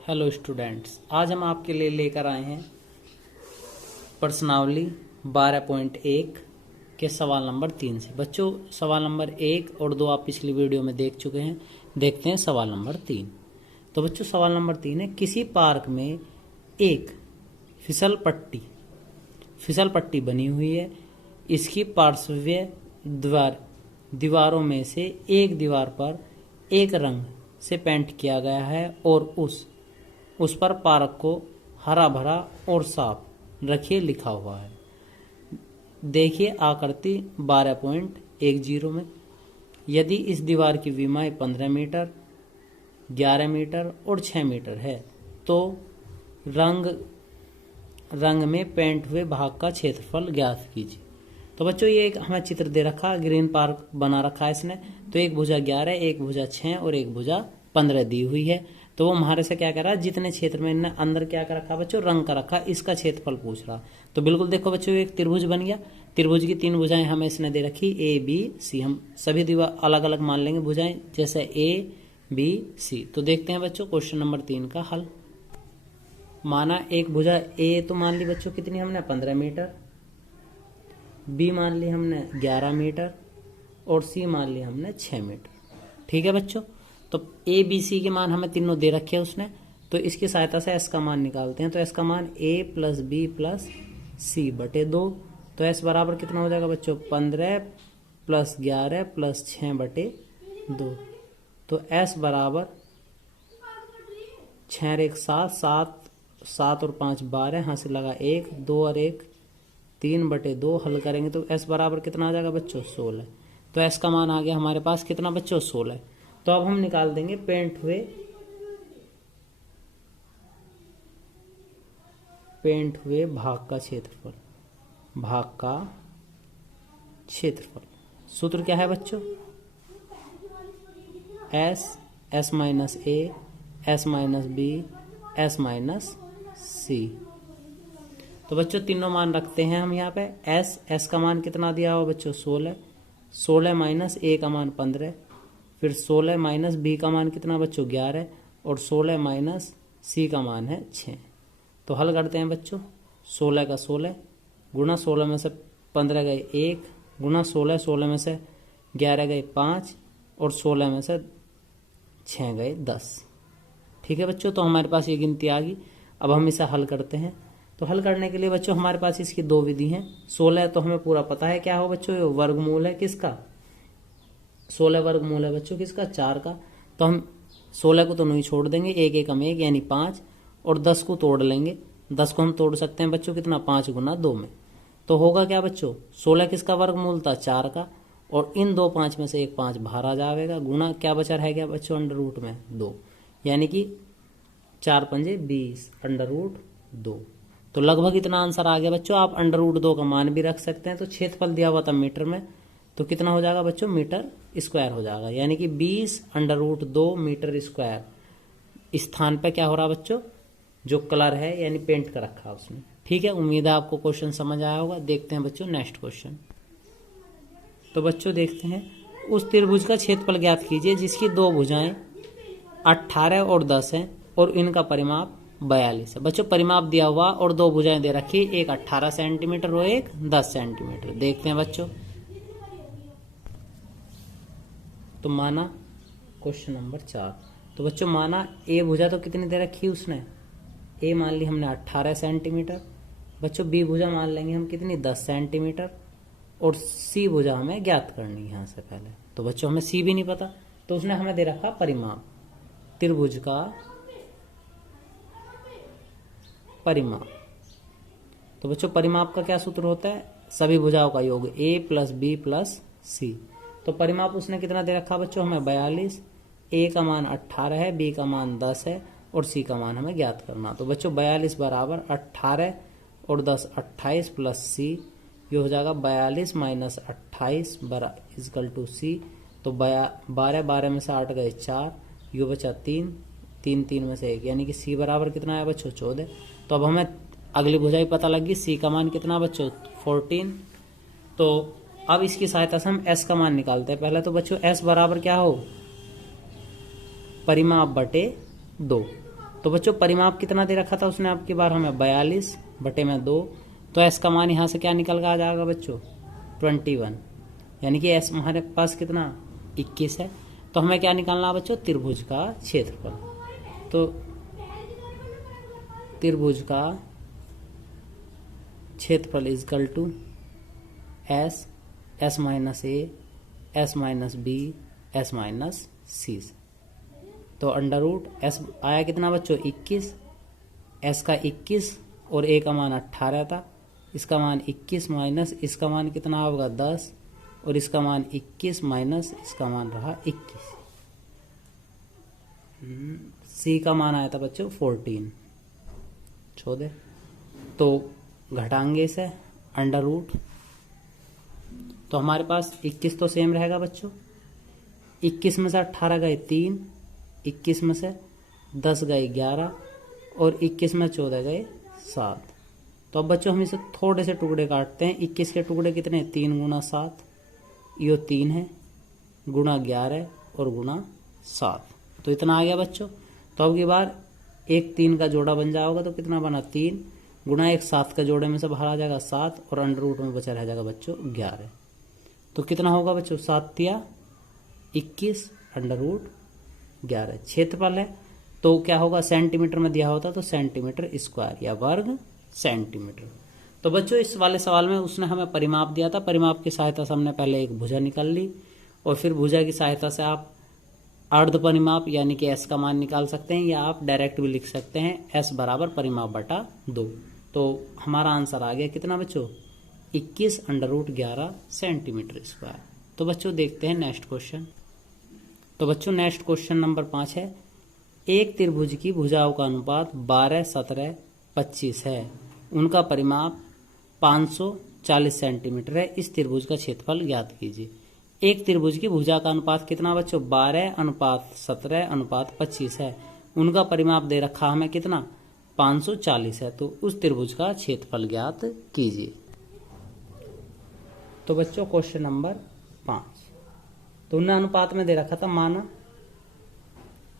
Hello students, आज हम आपके लिए लेकर आए हैं प्रश्नावली 12.1 के सवाल नंबर 3 से। बच्चों, सवाल नंबर 1 और 2 आप पिछली वीडियो में देख चुके हैं। देखते हैं सवाल नंबर 3। तो बच्चों, सवाल नंबर 3 है, किसी पार्क में एक फिसल पट्टी बनी हुई है। इसकी पार्श्वीय दीवारों में से एक दीवार पर एक रंग से पेंट किया गया है और उस पर पार्क को हरा भरा और साफ रखिए लिखा हुआ है। देखिए आकृति 12.10 में, यदि इस दीवार की विमाएं 15 मीटर, 11 मीटर और 6 मीटर है तो रंग में पेंट हुए भाग का क्षेत्रफल ज्ञात कीजिए। तो बच्चों, ये एक हमें चित्र दे रखा, ग्रीन पार्क बना रखा है इसने। तो एक भुजा 11, एक भुजा 6 और एक भुजा 15 दी हुई है। तो वो हमारे से क्या कर रहा है, जितने क्षेत्र में इन्हें अंदर क्या कर रखा बच्चों, रंग का रखा, इसका क्षेत्रफल पूछ रहा। तो बिल्कुल देखो बच्चों, एक त्रिभुज बन गया। त्रिभुज की 3 भुजाएं हमें इसने दे रखी, ए बी सी। हम सभी दीवार अलग अलग मान लेंगे भुजाएं, जैसे ए बी सी। तो देखते हैं बच्चों क्वेश्चन नंबर 3 का हल। माना एक भुजा ए तो मान ली बच्चों कितनी हमने, 15 मीटर, बी मान ली हमने 11 मीटर और सी मान ली हमने 6 मीटर। ठीक है बच्चों, तो ए बी सी के मान हमें तीनों दे रखे हैं उसने। तो इसकी सहायता से एस का मान निकालते हैं। तो एस का मान ए प्लस बी प्लस सी बटे 2। तो एस बराबर कितना हो जाएगा बच्चों, 15 प्लस 11 प्लस 6 बटे 2। तो एस बराबर 6 और 1 7, 7 और 5 12, यहाँ से लगा 1, 2 और 1 3 बटे 2। हल करेंगे तो एस बराबर कितना आ जाएगा बच्चों, 16। तो एस का मान आ गया हमारे पास कितना बच्चों, 16। तो अब हम निकाल देंगे पेंट हुए भाग का क्षेत्रफल। सूत्र क्या है बच्चों, S minus A, S minus B, S minus C. तो बच्चों तीनों मान रखते हैं हम यहाँ पे। एस का मान कितना दिया हुआ बच्चों, 16। 16 माइनस ए का मान 15, फिर 16 माइनस बी का मान कितना बच्चों, 11 और 16 माइनस सी का मान है 6। तो हल करते हैं बच्चों, 16 का 16 गुणा 16 में से 15 गए 1, गुणा 16 में से 11 गए 5 और 16 में से 6 गए 10। ठीक है बच्चों, तो हमारे पास ये गिनती आ गई। अब हम इसे हल करते हैं। तो हल करने के लिए बच्चों हमारे पास इसकी 2 विधि हैं। 16 तो हमें पूरा पता है क्या हो बच्चों, ये वर्गमूल है किसका, 16 वर्गमूल है बच्चों किसका, 4 का। तो हम 16 को तो नहीं छोड़ देंगे, 1 1 हम 1 यानी 5 और 10 को तोड़ लेंगे। 10 को हम तोड़ सकते हैं बच्चों कितना, 5 गुना 2 में। तो होगा क्या बच्चों, 16 किसका वर्गमूल था, 4 का। और इन 2 5 में से एक 5 बाहर आ जाएगा, गुना क्या बचा रहेगा बच्चों, अंडर रूट में 2, यानी कि 4 पंजे 20 अंडर रूट 2। तो लगभग इतना आंसर आ गया बच्चों। आप अंडर रूट 2 का मान भी रख सकते हैं। तो क्षेत्रफल दिया हुआ था मीटर में, तो कितना हो जाएगा बच्चों, मीटर स्क्वायर हो जाएगा, यानी कि 20 अंडर रूट 2 मीटर स्क्वायर। इस स्थान पे क्या हो रहा बच्चों, जो कलर है यानी पेंट कर रखा उसने। ठीक है, उम्मीद है आपको क्वेश्चन समझ आया होगा। देखते हैं बच्चों नेक्स्ट क्वेश्चन। तो बच्चों देखते हैं, उस त्रिभुज का क्षेत्रफल ज्ञात कीजिए जिसकी 2 भुजाएं 18 और 10 हैं और इनका परिमाप 42 है। बच्चों परिमाप दिया हुआ और 2 भुजाएं दे रखी, एक 18 सेंटीमीटर और एक 10 सेंटीमीटर। देखते हैं बच्चों। तो माना क्वेश्चन नंबर 4। तो बच्चों माना ए भुजा तो कितनी दे रखी उसने, ए मान ली हमने 18 सेंटीमीटर। बच्चों बी भुजा मान लेंगे हम कितनी, 10 सेंटीमीटर। और सी भुजा हमें ज्ञात करनी है यहाँ से पहले। तो बच्चों हमें सी भी नहीं पता, तो उसने हमें दे रखा परिमाप, त्रिभुज का परिमाप। तो बच्चों परिमाप का क्या सूत्र होता है, सभी भुजाओं का योग, ए प्लस बी प्लस सी। तो परिमाप उसने कितना दे रखा बच्चों, हमें 42। ए का मान 18 है, बी का मान 10 है और सी का मान हमें ज्ञात करना। तो बच्चों 42 बराबर 18 और 10 28 प्लस सी, ये हो जाएगा 42 माइनस 28 इजकल टू सी। तो 12 में से 8 गए 4, ये बचा 3 3 में से 1, यानी कि सी बराबर कितना है बच्चों, 14। तो अब हमें अगली भुजाई पता लगी, सी का मान कितना बच्चों, 14। तो अब इसकी सहायता से हम एस का मान निकालते हैं। पहले तो बच्चों एस बराबर क्या हो, परिमाप बटे 2। तो बच्चों परिमाप कितना दे रखा था उसने आपकी बार हमें 42/2। तो एस का मान यहाँ से क्या निकल कर आ जाएगा बच्चों 21, यानी कि एस हमारे पास कितना 21 है। तो हमें क्या निकालना है बच्चों त्रिभुज का क्षेत्रफल। तो त्रिभुज का क्षेत्रफल is equal to S, S minus A, S minus B, S minus C. तो अंडर रूट एस आया कितना बच्चों 21, एस का 21 और ए का मान 18 था। इसका मान 21 माइनस इसका मान कितना होगा 10 और इसका मान 21 माइनस इसका मान रहा 21। सी का मान आया था बच्चों 14 14। तो घटाएंगे इसे अंडर रूट, तो हमारे पास 21 तो सेम रहेगा बच्चों। 21 में से 18 गए 3, 21 में से 10 गए 11 और 21 में 14 गए 7। तो अब बच्चों हम इसे थोड़े से टुकड़े काटते हैं। 21 के टुकड़े कितने 3 गुना 7, यो 3 है, गुना 11 और गुना 7। तो इतना आ गया बच्चों। तो अब की बार एक 3 का जोड़ा बन जाएगा तो कितना बना 3 गुना एक 7 का जोड़े में से बाहर आ जाएगा 7 और अंडर रूट में बचा रह जाएगा बच्चों 11। तो कितना होगा बच्चों 7 या 21 अंडर रूट 11। क्षेत्रफल है तो क्या होगा सेंटीमीटर में दिया होता तो सेंटीमीटर स्क्वायर या वर्ग सेंटीमीटर। तो बच्चों इस वाले सवाल में उसने हमें परिमाप दिया था। परिमाप की सहायता से हमने पहले एक भुजा निकाल ली और फिर भुजा की सहायता से आप अर्ध परिमाप यानी कि एस का मान निकाल सकते हैं या आप डायरेक्ट भी लिख सकते हैं एस बराबर परिमाप बटा 2। तो हमारा आंसर आ गया कितना बच्चों 21 अंडर रूट 11 सेंटीमीटर स्क्वायर। तो बच्चों देखते हैं नेक्स्ट क्वेश्चन। तो बच्चों नेक्स्ट क्वेश्चन नंबर 5 है। एक त्रिभुज की भुजाओं का अनुपात 12, 17, 25 है। उनका परिमाप 540 सेंटीमीटर है। इस त्रिभुज का क्षेत्रफल ज्ञात कीजिए। एक त्रिभुज की भुजा का अनुपात कितना बच्चों 12:17:25 है। उनका परिमाप दे रखा हमें कितना 540 है। तो उस त्रिभुज का क्षेत्रफल ज्ञात कीजिए। तो बच्चों क्वेश्चन नंबर 5, तो उन्हें अनुपात में दे रखा था माना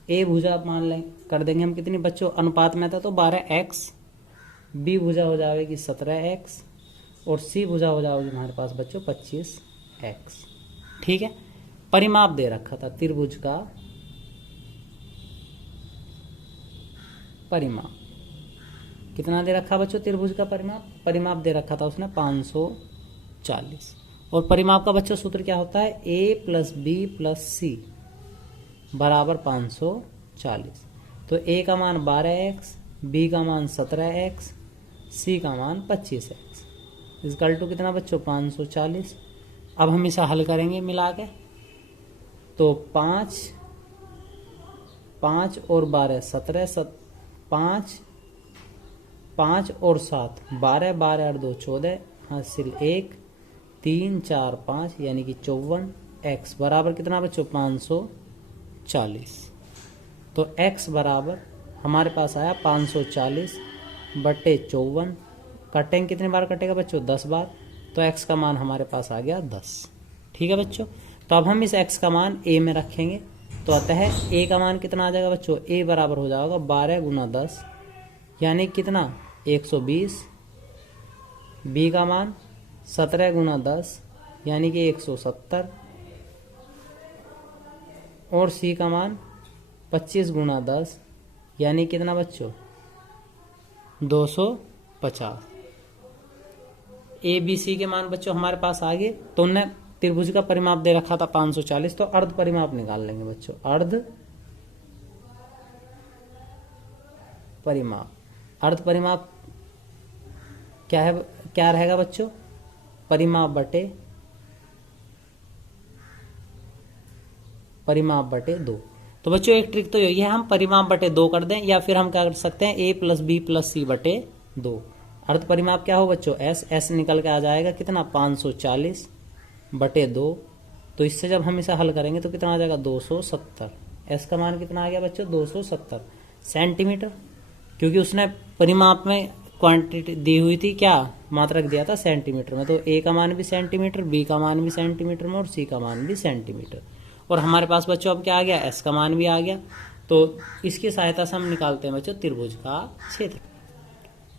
ए भुजा मान लें कर देंगे हम कितनी बच्चों अनुपात में था तो 12x, बी भुजा हो जाएगी 17x और सी भुजा हो जाएगी हमारे पास बच्चों 25x। ठीक है। परिमाप दे रखा था त्रिभुज का परिमाप कितना दे रखा बच्चों त्रिभुज का परिमाप दे रखा था उसने 540 और परिमाप का बच्चों सूत्र क्या होता है a + b + c बराबर 540। तो a का मान 12x, b का मान 17x, c का मान 25x इक्वल टू कितना बच्चों 540। अब हम इसे हल करेंगे मिला के। तो 5 और 12 17, 5 और 7 12, 12 और 2 14, हासिल 1 3 4 5 यानी कि 54x बराबर कितना बच्चों 540। तो x बराबर हमारे पास आया 540/54। कटेंगे कितने बार कटेगा बच्चों 10 बार। तो x का मान हमारे पास आ गया 10। ठीक है बच्चों। तो अब हम इस x का मान a में रखेंगे। तो अतः a का मान कितना आ जाएगा बच्चों a बराबर हो जाएगा 12 × 10 यानी कितना 120। b का मान 17 × 10 यानी कि 170 और c का मान 25 × 10 यानी कितना बच्चों 250। ए बी सी के मान बच्चों हमारे पास आ गए। तो उन्हें त्रिभुज का परिमाप दे रखा था 540। तो अर्ध परिमाप निकाल लेंगे बच्चों। अर्ध परिमाप क्या है क्या रहेगा बच्चों परिमाप बटे 2। तो बच्चों एक ट्रिक तो यही है हम परिमाप बटे 2 कर दें या फिर हम क्या कर सकते हैं a + b + c बटे 2। अर्ध परिमाप क्या हो बच्चों s निकल के आ जाएगा कितना 540/2। तो इससे जब हम इसे हल करेंगे तो कितना आ जाएगा 270। s का मान कितना आ गया बच्चों 270 सेंटीमीटर, क्योंकि उसने परिमाप में क्वांटिटी दी हुई थी क्या मात्रक दिया था सेंटीमीटर में। तो a का मान भी सेंटीमीटर, b का मान भी सेंटीमीटर में और c का मान भी सेंटीमीटर। और हमारे पास बच्चों अब क्या आ गया s का मान भी आ गया। तो इसकी सहायता से हम निकालते हैं बच्चों त्रिभुज का क्षेत्र।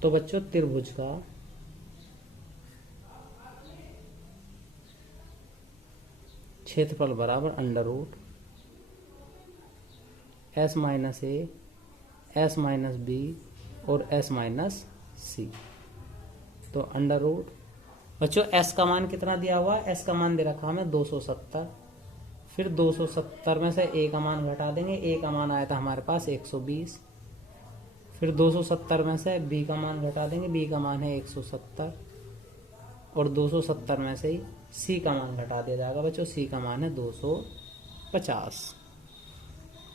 तो बच्चों त्रिभुज का क्षेत्रफल बराबर under root S minus A, S minus B और एस माइनस सी। तो अंडर रूट बच्चों एस का मान कितना दिया हुआ है, एस का मान दे रखा हमें 270। फिर 270 में से ए का मान घटा देंगे, ए का मान आया था हमारे पास 120। फिर 270 में से बी का मान घटा देंगे, बी का मान है 170 और 270 में से ही सी का मान घटा दिया जाएगा बच्चों, सी का मान है 250।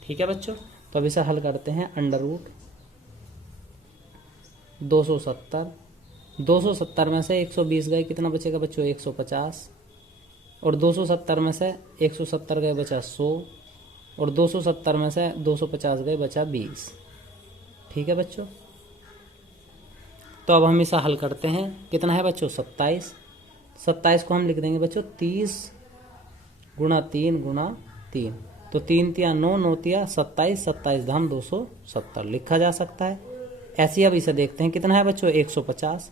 ठीक है बच्चों, तो अब इसे हल करते हैं। अंडर रूट 270 में से 120 गए, कितना बचेगा बच्चों 150 और 270 में से 170 गए बचा 100 और 270 में से 250 गए बचा 20। ठीक है बच्चों, तो अब हम इसे हल करते हैं। कितना है बच्चों 27। 27 को हम लिख देंगे बच्चों 30 गुणा 3 गुणा 3। तो 3 तिया 9, 9 तिया 27, 27 धाम 270 लिखा जा सकता है। ऐसे ही अब इसे देखते हैं कितना है बच्चों 150।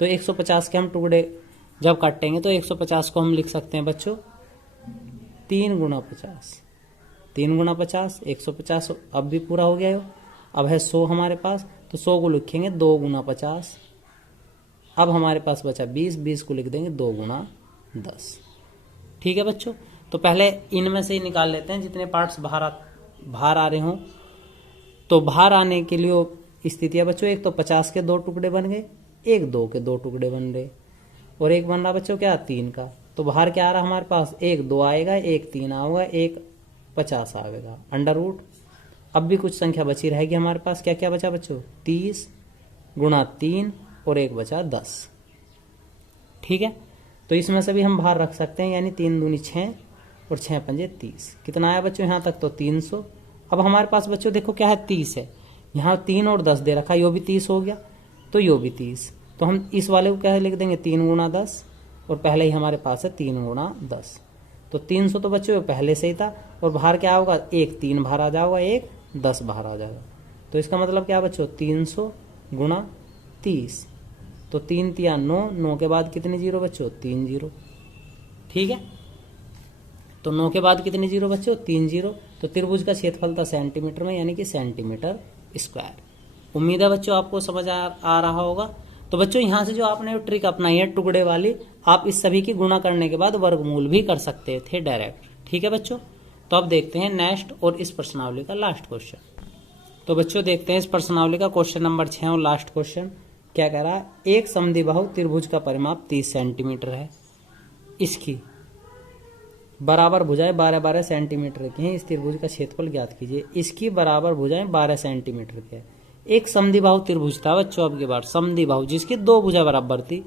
तो 150 के हम टुकड़े जब काटेंगे तो 150 को हम लिख सकते हैं बच्चों 3 गुणा 50। 3 गुणा 50 150 अब भी पूरा हो गया हो। अब है 100 हमारे पास, तो 100 को लिखेंगे 2 गुणा 50। अब हमारे पास बचा 20, 20 को लिख देंगे 2 गुणा 10। ठीक है बच्चों, तो पहले इनमें से ही निकाल लेते हैं जितने पार्ट्स बाहर आ रहे हों। तो बाहर आने के लिए स्थितियां बच्चों, एक तो 50 के 2 टुकड़े बन गए, एक 2 के 2 टुकड़े बन रहे और एक बन रहा बच्चों क्या 3 का। तो बाहर क्या आ रहा हमारे पास, एक 2 आएगा, एक 3 आएगा, एक 50 आएगा। अंडर रूट अब भी कुछ संख्या बची रहेगी हमारे पास। क्या क्या बचा बच्चों 30 गुणा 3 और एक बचा 10। ठीक है, तो इसमें से भी हम बाहर रख सकते हैं, यानी 3 दूनी 6 और 6 पंजे 30। कितना आया बच्चों यहाँ तक, तो 300। अब हमारे पास बच्चों देखो क्या है 30 है, यहाँ 3 और 10 दे रखा, यो भी 30 हो गया, तो यो भी 30। तो हम इस वाले को क्या लिख देंगे 3 गुणा 10 और पहले ही हमारे पास है 3 गुणा 10। तो 300 तो बच्चों पहले से ही था और बाहर क्या होगा, एक 3 बाहर आ जाएगा, एक 10 बाहर आ जाएगा। तो इसका मतलब क्या बच्चों 300 गुणा 30। तो 3 तिया 9, 9 के बाद कितनी जीरो बच्चों 3 जीरो। ठीक है, तो 9 के बाद कितनी जीरो बच्चों 3 जीरो। तो त्रिभुज का क्षेत्रफल था सेंटीमीटर में, यानी कि सेंटीमीटर स्क्वायर। उम्मीद है बच्चों आपको समझ आ रहा होगा। तो बच्चों यहाँ से जो आपने ट्रिक अपनाई है टुकड़े वाली, आप इस सभी की गुणा करने के बाद वर्गमूल भी कर सकते थे डायरेक्ट। ठीक है बच्चों, तो अब देखते हैं नेक्स्ट और इस प्रश्नावली का लास्ट क्वेश्चन। तो बच्चों देखते हैं इस प्रश्नावली का क्वेश्चन नंबर 6 और लास्ट क्वेश्चन क्या कह रहा है। एक समद्विबाहु त्रिभुज का परिमाप 30 सेंटीमीटर है, इसकी बराबर भुजाएं 12-12 सेंटीमीटर की हैं। इस त्रिभुज का क्षेत्रफल ज्ञात कीजिए। इसकी बराबर भुजाएं 12 सेंटीमीटर के है। एक समद्विबाहु त्रिभुज था बच्चों, अब की बार समद्विबाहु जिसकी 2 भुजा बराबर थी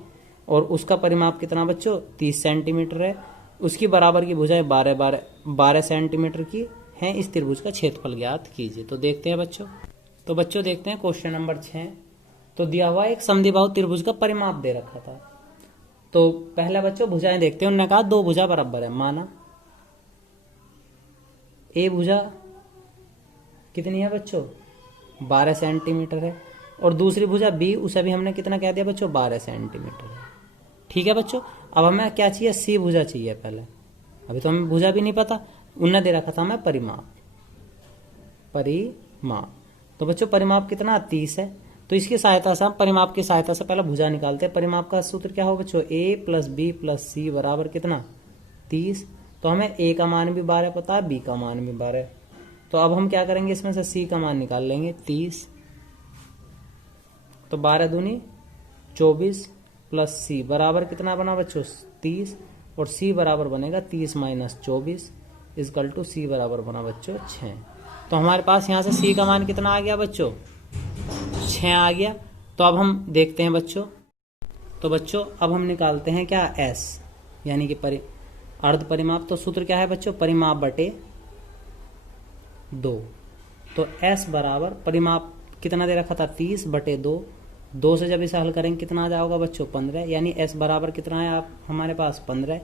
और उसका परिमाप कितना बच्चों 30 सेंटीमीटर है। उसकी बराबर की भुजाएं 12 सेंटीमीटर की हैं। इस त्रिभुज का क्षेत्रफल ज्ञात कीजिए। तो देखते हैं बच्चों, तो बच्चों देखते हैं क्वेश्चन नंबर 6। तो दिया हुआ एक समद्विबाहु त्रिभुज का परिमाप दे रखा था। तो पहले बच्चों भुजाएं देखते हैं। उन्होंने कहा 2 भुजा बराबर है, माना ए भुजा कितनी है बच्चों 12 सेंटीमीटर है और दूसरी भुजा बी, उसे भी हमने कितना कह दिया बच्चों 12 सेंटीमीटर है। ठीक है बच्चों, अब हमें क्या चाहिए सी भुजा चाहिए पहले। अभी तो हमें भुजा भी नहीं पता, उनने दे रखा था हमें परिमाप। तो बच्चों परिमाप कितना 30 है। तो इसकी सहायता से हम परिमाप की सहायता से पहले भुजा निकालते हैं। परिमाप का सूत्र क्या हो बच्चों a प्लस बी प्लस सी बराबर कितना 30। तो हमें a का मान भी 12 पता है, b का मान भी 12। तो अब हम क्या करेंगे, इसमें से c का मान निकाल लेंगे 30। तो 12 दूनी 24 प्लस c बराबर कितना बना बच्चों 30 और c बराबर बनेगा 30 माइनस 24 इजकल टू c बराबर बना बच्चों 6। तो हमारे पास यहाँ से c का मान कितना आ गया बच्चों 6 आ गया। तो अब हम देखते हैं बच्चों, तो बच्चों अब हम निकालते हैं क्या s, यानी कि अर्ध परिमाप। तो सूत्र क्या है बच्चों परिमाप बटे 2। तो s बराबर परिमाप कितना दे रखा था 30 बटे 2। 2 से जब इसे हल करेंगे कितना आ जाएगा बच्चों 15, यानी s बराबर कितना है आप हमारे पास 15।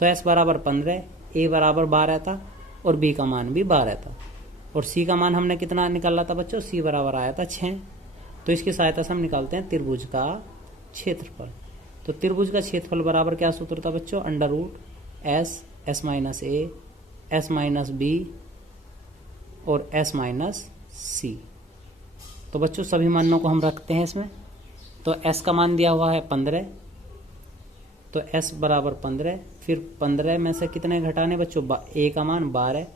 तो s बराबर 15, a बराबर 12 था और b का मान भी 12 था। और सी का मान हमने कितना निकाला था बच्चों, सी बराबर आया था 6। तो इसकी सहायता से हम निकालते हैं त्रिभुज का क्षेत्रफल। तो त्रिभुज का क्षेत्रफल बराबर क्या सूत्र था बच्चों, under root S, S minus A, S minus B और एस माइनस सी। तो बच्चों सभी मानों को हम रखते हैं इसमें। तो एस का मान दिया हुआ है 15, तो एस बराबर 15, फिर 15 में से कितने घटाने बच्चों, ए का मान 12,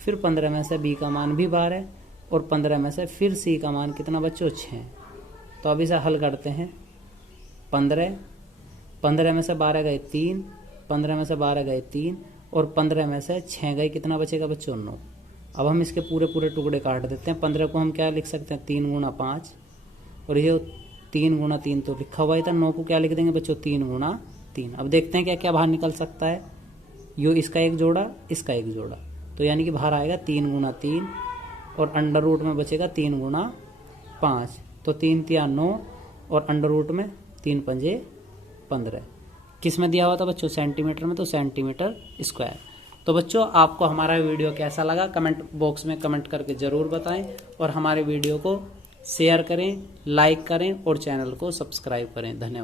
फिर 15 में से बी का मान भी 12 और 15 में से फिर सी का मान कितना बच्चों, 6। तो अब इसे हल करते हैं। 15 में से 12 गए 3, 15 में से 12 गए 3 और 15 में से 6 गए, कितना बचेगा बच्चों, 9। अब हम इसके पूरे पूरे टुकड़े काट देते हैं। 15 को हम क्या लिख सकते हैं, 3 गुणा 5, और ये 3 गुणा 3 तो लिखा हुआ ही था। 9 को क्या लिख देंगे बच्चों, 3 गुणा 3। अब देखते हैं क्या क्या बाहर निकल सकता है। यो इसका एक जोड़ा, इसका एक जोड़ा, तो यानी कि बाहर आएगा 3 गुणा 3 और अंडर रूट में बचेगा 3 गुणा 5। तो 3 तिया 9 और अंडर रूट में 3 पंजे 15। किस में दिया हुआ था बच्चों, सेंटीमीटर में, तो सेंटीमीटर स्क्वायर। तो बच्चों आपको हमारा वीडियो कैसा लगा कमेंट बॉक्स में कमेंट करके ज़रूर बताएं और हमारे वीडियो को शेयर करें, लाइक करें और चैनल को सब्सक्राइब करें। धन्यवाद।